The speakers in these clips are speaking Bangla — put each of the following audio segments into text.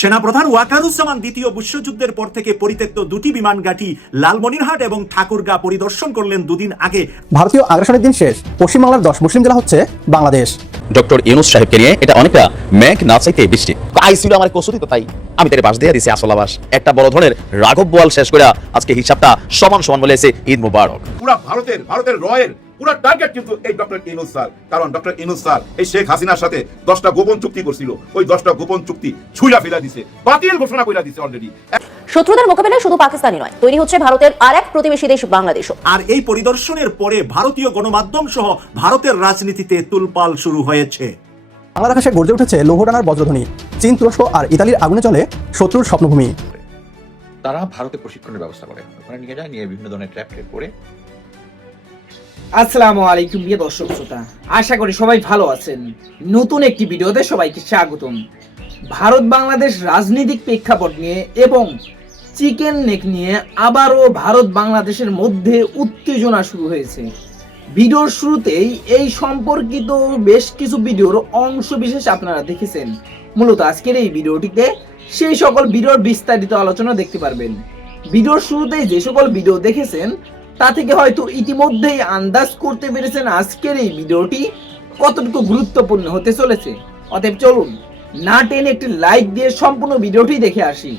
সেনাপ্রধান ওয়াকারুজ্জামান দ্বিতীয় বিশ্বযুদ্ধের পর থেকে পরিত্যক্ত দুটি বিমান ঘাঁটি লালমনিরহাট এবং ঠাকুরগা পরিদর্শন করলেন দুদিন আগে। ভারতীয় আগ্রাসনের দিন শেষ। পশ্চিমবাংলার দশ মুসলিম জেলা হচ্ছে বাংলাদেশ। ডক্টর ইউনুস সাহেবকে নিয়ে এটা অনেকটা ম্যাক না চাইতে বৃষ্টি। আইসিইউ আমার কসুরি তো তাই। আমি তার বাস দিয়ে দিছি আসল আবাস। একটা বড় ধরনের রাঘব বোয়াল শেষ করে আজকে হিসাবটা সমান সমান বলে এসে ঈদ মুবারক। পুরা ভারতের ভারতের রয়ের পুরা টার্গেট কিন্তু এই ডক্টর ইনুস স্যার। কারণ ডক্টর ইনুস স্যার এই শেখ হাসিনার সাথে দশটা গোপন চুক্তি করছিল। ওই দশটা গোপন চুক্তি ছুঁড়া ফেলা দিছে। বাতিল ঘোষণা করে দিছে অলরেডি শত্রুদের মোকাবেলায় শুধু পাকিস্তানি নয় তৈরি হচ্ছে ভারতের আর এক প্রতিবেশী দেশ বাংলাদেশও। আর এই পরিদর্শনের পরে ভারতীয় গণমাধ্যম সহ ভারতের রাজনীতিতে তুলপাল শুরু হয়েছে। বাংলার আকাশে গর্জে উঠেছে লৌহডানার বজ্রধ্বনি। চীন তুরস্ক আর ইতালির আগুনে চলে শত্রুর স্বপ্নভূমি। তারা ভারতে প্রশিক্ষণের ব্যবস্থা করে। ওখানে নিয়ে যায় নিয়ে বিভিন্ন ধরনের ট্র্যাপ ট্রেপ করে আসসালামু আলাইকুম প্রিয় দর্শক শ্রোতা। আশা করি সবাই ভালো আছেন। নতুন একটি ভিডিওতে সবাইকে স্বাগতম। ভারত বাংলাদেশ রাজনৈতিক প্রেক্ষাপট নিয়ে এবং চিকেন নেক নিয়ে আবারও ভারত বাংলাদেশের মধ্যে উত্তেজনা শুরু হয়েছে। ভিডিওর শুরুতেই এই সম্পর্কিত বেশ কিছু ভিডিওর অংশ বিশেষ আপনারা দেখেছেন। মূলত আজকের এই ভিডিওটিতে সেই সকল ভিডিওর বিস্তারিত আলোচনা দেখতে পারবেন। ভিডিওর শুরুতেই যে সকল ভিডিও দেখেছেন তা থেকে হয়তো ইতিমধ্যেই আন্দাজ করতে পেরেছেন আজকের এই ভিডিওটি কতটুকু গুরুত্বপূর্ণ হতে চলেছে। অতএব চলুন না টেনে একটি লাইক দিয়ে সম্পূর্ণ ভিডিওটি দেখে আসি।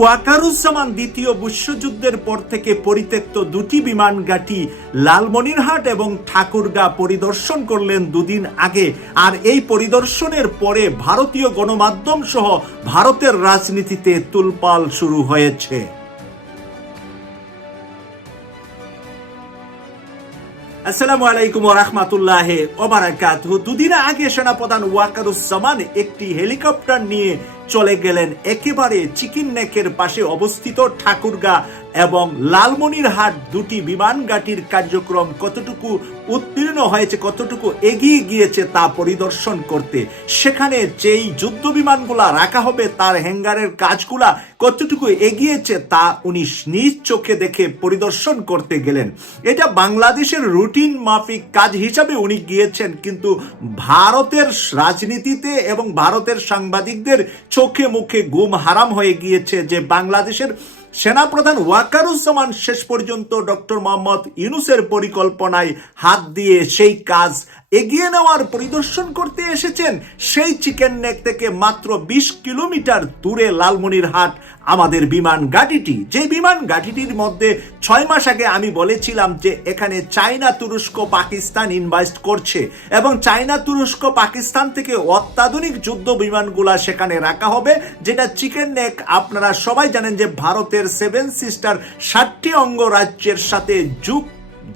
ওয়াকারুজ্জামান দ্বিতীয় বিশ্বযুদ্ধের পর থেকে পরিত্যক্ত দুটি বিমান ঘাঁটি লালমনিরহাট এবং ঠাকুরগা পরিদর্শন করলেন দুদিন আগে। আর এই পরিদর্শনের পরে ভারতীয় গণমাধ্যম সহ ভারতের রাজনীতিতে তুলপাল শুরু হয়েছে। আসসালামু আলাইকুম রহমতুল্লাহ ওবারাকাত দুদিন আগে সেনাপ্রধান ওয়াকারুজ্জামান একটি হেলিকপ্টার নিয়ে চলে গেলেন একেবারে চিকিন নেকের পাশে অবস্থিত ঠাকুরগা এবং লালমনিরহাট দুটি বিমান ঘাটির কার্যক্রম কতটুকু উত্তীর্ণ হয়েছে, কতটুকু এগিয়ে গিয়েছে তা পরিদর্শন করতে। সেখানে যেই যুদ্ধ বিমানগুলা রাখা হবে, তার হ্যাঙ্গারের কাজগুলা কতটুকু এগিয়েছে তা উনি নিজ চোখে দেখে পরিদর্শন করতে গেলেন। এটা বাংলাদেশের রুটিন মাফিক কাজ হিসাবে উনি গিয়েছেন, কিন্তু ভারতের রাজনীতিতে এবং ভারতের সাংবাদিকদের চোখে মুখে গুম হারাম হয়ে গিয়েছে যে বাংলাদেশের সেনাপ্রধান ওয়াকারুজ্জামান শেষ পর্যন্ত ডক্টর মোহাম্মদ ইউনুসের পরিকল্পনায় হাত দিয়ে সেই কাজ এগিয়ে নেওয়ার পরিদর্শন করতে এসেছেন সেই চিকেন নেক থেকে মাত্র বিশ কিলোমিটার দূরে লালমনিরহাট আমাদের বিমান গাড়িটি যে বিমান গাড়িটির মধ্যে ছয় মাস আগে আমি বলেছিলাম যে এখানে চায়না তুরস্ক পাকিস্তান ইনভেস্ট করছে এবং চায়না তুরস্ক পাকিস্তান থেকে অত্যাধুনিক যুদ্ধ বিমানগুলা সেখানে রাখা হবে, যেটা চিকেন নেক আপনারা সবাই জানেন যে ভারতের সেভেন সিস্টার ষাটটি অঙ্গরাজ্যের সাথে যুগ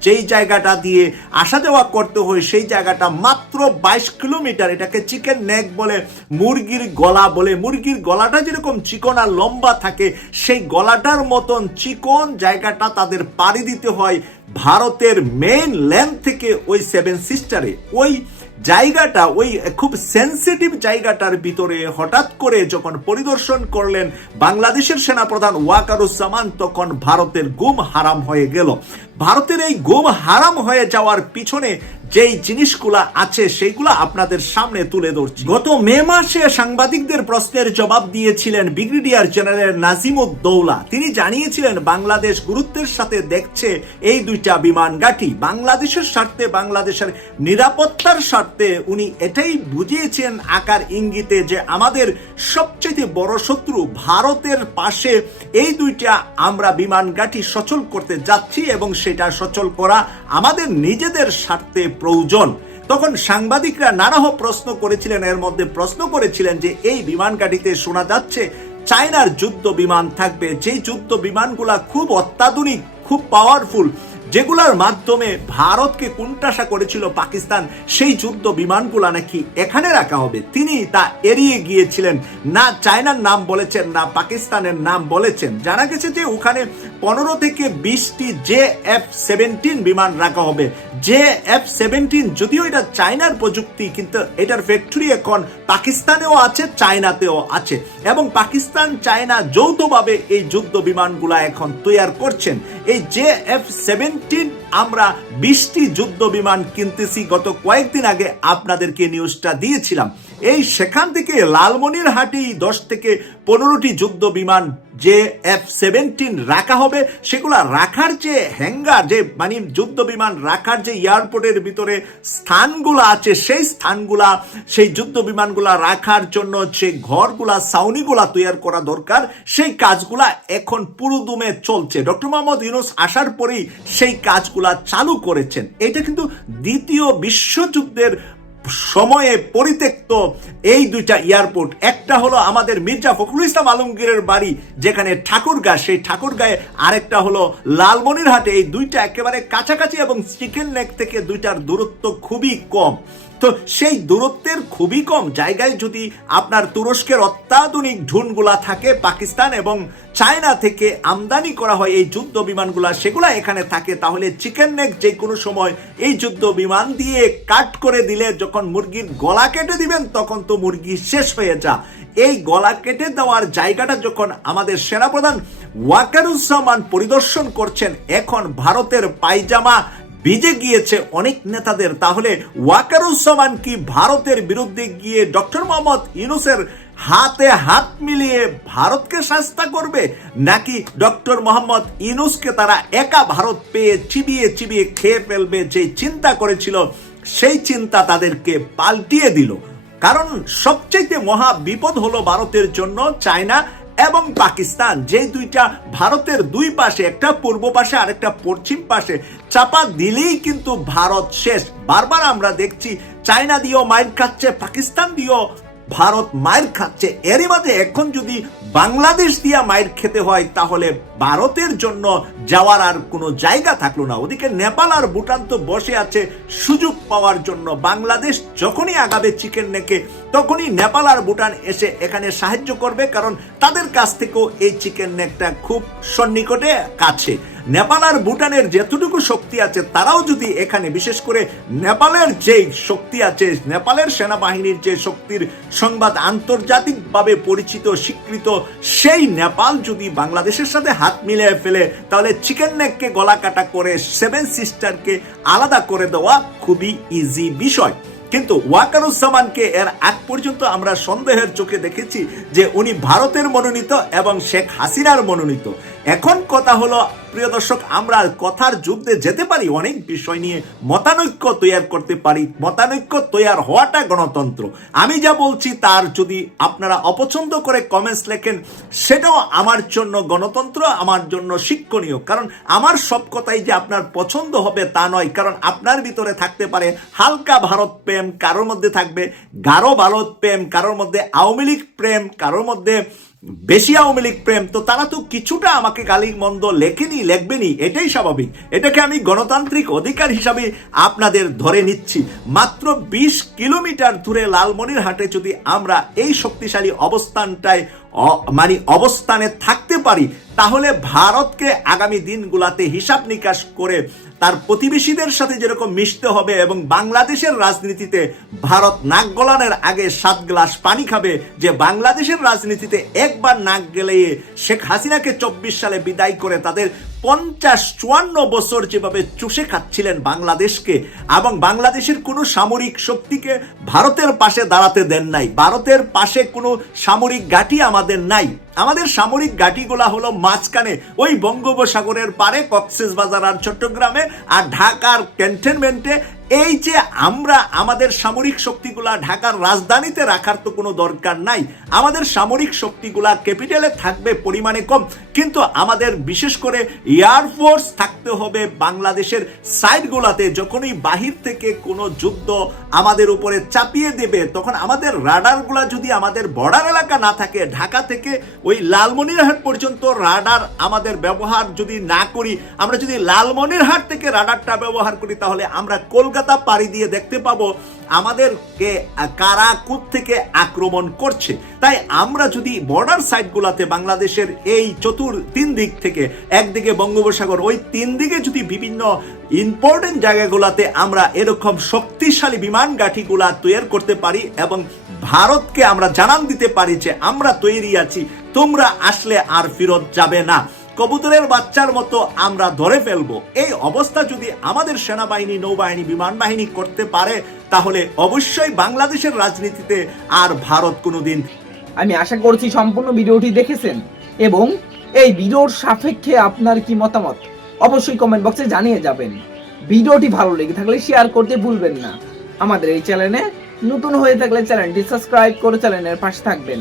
যেই জায়গাটা দিয়ে আসা যাওয়া করতে হয়, সেই জায়গাটা মাত্র বাইশ কিলোমিটার। এটাকে চিকেন নেক বলে, মুরগির গলা বলে। মুরগির গলাটা যেরকম চিকন আর লম্বা থাকে, সেই গলাটার মতন চিকন জায়গাটা তাদের পাড়ি দিতে হয় ভারতের মেন ল্যান্ড থেকে ওই সেভেন সিস্টারে ওই জায়গাটা, ওই খুব সেন্সিটিভ জায়গাটার ভিতরে হঠাৎ করে যখন পরিদর্শন করলেন বাংলাদেশের সেনাপ্রধান ওয়াকারুজ্জামান, তখন ভারতের গুম হারাম হয়ে গেল। ভারতের এই গুম হারাম হয়ে যাওয়ার পিছনে যেই জিনিসগুলা আছে সেইগুলা আপনাদের সামনে তুলে ধরছি। গত মে মাসে সাংবাদিকদের প্রশ্নের জবাব দিয়েছিলেন ব্রিগেডিয়ার জেনারেল নাজিমুদ্দৌলা তিনি জানিয়েছিলেন, বাংলাদেশ গুরুত্বের সাথে দেখছে এই দুইটা বিমান ঘাঁটি। বাংলাদেশের স্বার্থে, বাংলাদেশের নিরাপত্তার স্বার্থে উনি এটাই বুঝিয়েছেন। আকার ইঙ্গিতে যে আমাদের সবচেয়ে বড় শত্রু ভারতের পাশে এই দুইটা আমরা বিমান ঘাঁটি সচল করতে যাচ্ছি এবং সেটা সচল করা আমাদের নিজেদের স্বার্থে প্রয়োজন। তখন সাংবাদিকরা নানাহ প্রশ্ন করেছিলেন, এর মধ্যে প্রশ্ন করেছিলেন যে এই বিমান ঘাঁটিতে শোনা যাচ্ছে, চায়নার যুদ্ধ বিমান থাকবে। যে যুদ্ধ বিমানগুলা খুব অত্যাধুনিক, খুব পাওয়ারফুল যেগুলোর মাধ্যমে ভারতকে কুণ্ঠাসা করেছিল পাকিস্তান, সেই যুদ্ধ বিমানগুলো নাকি এখানে রাখা হবে। তিনি তা এড়িয়ে গিয়েছিলেন। না চায়নার নাম বলেছেন, না পাকিস্তানের নাম বলেছেন। জানা গেছে যে ওখানে পনেরো থেকে বিশটি জে এফ সেভেন্টিন বিমান রাখা হবে। জে এফ সেভেন্টিন যদিও এটা চায়নার প্রযুক্তি, কিন্তু এটার ফ্যাক্টরি এখন পাকিস্তানেও আছে, চায়নাতেও আছে। এবং পাকিস্তান চায়না যৌথভাবে এই যুদ্ধ বিমানগুলা এখন তৈরি করছেন। এই জে এফ সেভেন্টিন আমরা বিশটি যুদ্ধ বিমান কিনতেছি। গত কয়েকদিন আগে আপনাদেরকে নিউজটা দিয়েছিলাম। এই সেখান থেকে লালমনিরহাটেই দশ থেকে পনেরোটি যুদ্ধ বিমান যে এফ সেভেন্টিন রাখা হবে, সেগুলা রাখার যে হ্যাঙ্গার যে মানে যুদ্ধ বিমান রাখার যে এয়ারপোর্টের ভিতরে স্থানগুলো আছে, সেই স্থানগুলা, সেই যুদ্ধ বিমানগুলা রাখার জন্য যে ঘরগুলা, ছাউনিগুলা তৈরি করা দরকার, সেই কাজগুলা এখন পুরুদুমে চলছে। ডক্টর মোহাম্মদ ইউনুস আসার পরেই সেই কাজগুলা চালু করেছেন। এটা কিন্তু দ্বিতীয় বিশ্বযুদ্ধের সময়ে পরিত্যক্ত এই দুইটা এয়ারপোর্ট। একটা হলো আমাদের মির্জা ফখরুল ইসলাম আলমগীরের বাড়ি, যেখানে ঠাকুরগা, সেই ঠাকুরগায়ে আরেকটা হলো লালমনিরহাটে। এই দুইটা একেবারে কাছাকাছি এবং চিকেন লেক থেকে দুইটার দূরত্ব খুবই কম। তো সেই দূরত্বের খুবই কম জায়গায় যদি আপনার তুরস্কের অত্যাধুনিক ঢুনগুলা থাকে, পাকিস্তান এবং চায়না থেকে আমদানি করা হয় এই যুদ্ধ বিমানগুলা, সেগুলা এখানে থাকে, তাহলে চিকেন নেক যে কোনো সময় এই যুদ্ধ বিমান দিয়ে কাট করে দিলে যখন মুরগির গলা কেটে দিবেন, তখন তো মুরগি শেষ হয়ে যা। এই গলা কেটে দেওয়ার জায়গাটা যখন আমাদের সেনাপ্রধান ওয়াকারুজ্জামান পরিদর্শন করছেন, এখন ভারতের পায়জামা ভিজে গিয়েছে অনেক নেতাদের, তাহলে ওয়াকারুজ্জামান কি ভারতের বিরুদ্ধে গিয়ে ডক্টর মোহাম্মদ ইউনুসের হাতে হাত মিলিয়ে ভারতকে শাস্তা করবে? নাকি ডক্টর মোহাম্মদ ইউনুসকে তারা একা ভারত পেয়ে চিবিয়ে চিবিয়ে খেয়ে ফেলবে? যে চিন্তা করেছিল, সেই চিন্তা তাদেরকে পাল্টিয়ে দিল। কারণ সবচেয়ে মহা বিপদ হলো ভারতের জন্য চায়না এবং পাকিস্তান যে দুইটা ভারতের দুই পাশে, একটা পূর্ব পাশে আরেকটা পশ্চিম পাশে, চাপা দিলেই কিন্তু ভারত শেষ। বারবার আমরা দেখছি, চায়না দিয়েও মাইর খাচ্ছে, পাকিস্তান দিয়েও ভারত মায়ের খাচ্ছে। এরই মাঝে এখন যদি বাংলাদেশ দিয়া মায়ের খেতে হয়, তাহলে ভারতের জন্য যাওয়ার আর কোনো জায়গা থাকল না। ওদিকে নেপাল আর ভুটান তো বসে আছে সুযোগ পাওয়ার জন্য। বাংলাদেশ যখনই আগাবে চিকেন নেকে, তখনই নেপাল আর ভুটান এসে এখানে সাহায্য করবে, কারণ তাদের কাছ থেকেও এই চিকেন নেকটা খুব সন্নিকটে কাছে। নেপাল আর ভুটানের যেতটুকু শক্তি আছে, তারাও যদি এখানে, বিশেষ করে নেপালের যে শক্তি আছে, নেপালের সেনাবাহিনীর যে শক্তির সংবাদ আন্তর্জাতিকভাবে পরিচিত, স্বীকৃত, সেই নেপাল যদি বাংলাদেশের সাথে হাত মিলিয়ে ফেলে, তাহলে চিকেন নেককে গলা কাটা করে সেভেন সিস্টারকে আলাদা করে দেওয়া খুবই ইজি বিষয়। কিন্তু ওয়াকারুজ্জামানকে এর আগ পর্যন্ত আমরা সন্দেহের চোখে দেখেছি যে উনি ভারতের মনোনীত এবং শেখ হাসিনার মনোনীত। এখন কথা হলো, প্রিয় দর্শক, আমরা কথার যুদ্ধে যেতে পারি? অনেক বিষয় নিয়ে মতানৈক্য তৈরি করতে পারি। মতানৈক্য তৈরি হওয়াটা গণতন্ত্র। আমি যা বলছি তার যদি আপনারা অপছন্দ করে কমেন্টস লেখেন, সেটাও আমার জন্য গণতন্ত্র, আমার জন্য শিক্ষণীয়। কারণ আমার সব কথাই যে আপনার পছন্দ হবে তা নয়। কারণ আপনার ভিতরে থাকতে পারে হালকা ভারত প্রেম, কারোর মধ্যে থাকবে গাঢ় ভারত প্রেম, কারোর মধ্যে আওয়ামী লীগ প্রেম, কারোর মধ্যে বেশি আওয়ামী লীগ প্রেম, তো তারা তো কিছুটা আমাকে গালি মন্দ লেখেনি, লেখবেনি, এটাই স্বাভাবিক। এটাকে আমি গণতান্ত্রিক অধিকার হিসাবে আপনাদের ধরে নিচ্ছি। মাত্র বিশ কিলোমিটার দূরে লালমনির হাটে যদি আমরা এই শক্তিশালী অবস্থানটায় মানে অবস্থানে থাকতে পারি, তাহলে ভারতকে আগামী দিনগুলাতে হিসাব নিকাশ করে তার প্রতিবেশীদের সাথে যেরকম মিশতে হবে এবং বাংলাদেশের রাজনীতিতে ভারত নাক গলানের আগে সাত গ্লাস পানি খাবে, যে বাংলাদেশের রাজনীতিতে একবার নাক গেলে শেখ হাসিনাকে চব্বিশ সালে বিদায় করে তাদের পঞ্চাশ চুয়ান্ন বছর যেভাবে চুষে খাচ্ছিলেন বাংলাদেশকে এবং বাংলাদেশের কোনো সামরিক শক্তিকে ভারতের পাশে দাঁড়াতে দেন নাই। ভারতের পাশে কোনো সামরিক ঘাঁটি আমাদের নাই। আমাদের সামরিক ঘাঁটিগুলা হলো মাঝখানে ওই বঙ্গোপসাগরের পারে কক্সেস বাজার আর চট্টগ্রামে আর ঢাকার ক্যান্টনমেন্টে এই যে আমরা আমাদের সামরিক শক্তিগুলা ঢাকার রাজধানীতে রাখার তো কোনো দরকার নাই। আমাদের সামরিক শক্তিগুলা ক্যাপিটালে থাকবে পরিমাণে কম, কিন্তু আমাদের বিশেষ করে এয়ারফোর্স থাকতে হবে বাংলাদেশের সাইডগুলাতে। যখনই বাহির থেকে কোনো যুদ্ধ আমাদের উপরে চাপিয়ে দেবে, তখন আমাদের রাডারগুলা যদি আমাদের বর্ডার এলাকা না থাকে, ঢাকা থেকে ওই লালমনিরহাট পর্যন্ত রাডার আমাদের ব্যবহার যদি না করি, আমরা যদি লালমনিরহাট থেকে রাডারটা ব্যবহার করি, তাহলে আমরা কলকাতা পাড়ি দিয়ে দেখতে পাবো আমাদেরকে কারা থেকে আক্রমণ করছে। তাই আমরা যদি বর্ডার সাইডগুলোতে বাংলাদেশের এই চতুর তিন দিক থেকে একদিকে বঙ্গোপসাগর, ওই তিন দিকে যদি বিভিন্ন ইম্পর্টেন্ট জায়গাগুলোতে আমরা এরকম শক্তিশালী বিমান গাঠিগুলা তৈরি করতে পারি এবং ভারতকে আমরা জানান দিতে পারি যে আমরা তৈরি আছি, তোমরা আসলে আর ফেরত যাবে না। কবুতরের বাচ্চার মতো আমরা ধরে ফেলব। এই অবস্থা যদি আমাদের সেনাবাহিনী, নৌবাহিনী বিমান বাহিনী করতে পারে, তাহলে অবশ্যই বাংলাদেশের রাজনীতিতে আর ভারত কোনোদিন আমি আশা করছি সম্পূর্ণ ভিডিওটি দেখেছেন। এবং এই ভিডিওর সাপেক্ষে আপনার কি মতামত? অবশ্যই কমেন্ট বক্সে জানিয়ে যাবেন। ভিডিওটি ভালো লেগে থাকলে শেয়ার করতে ভুলবেন না। আমাদের এই চ্যানেলে নতুন হয়ে থাকলে চ্যানেলটি সাবস্ক্রাইব করে চ্যানেলের পাশে থাকবেন।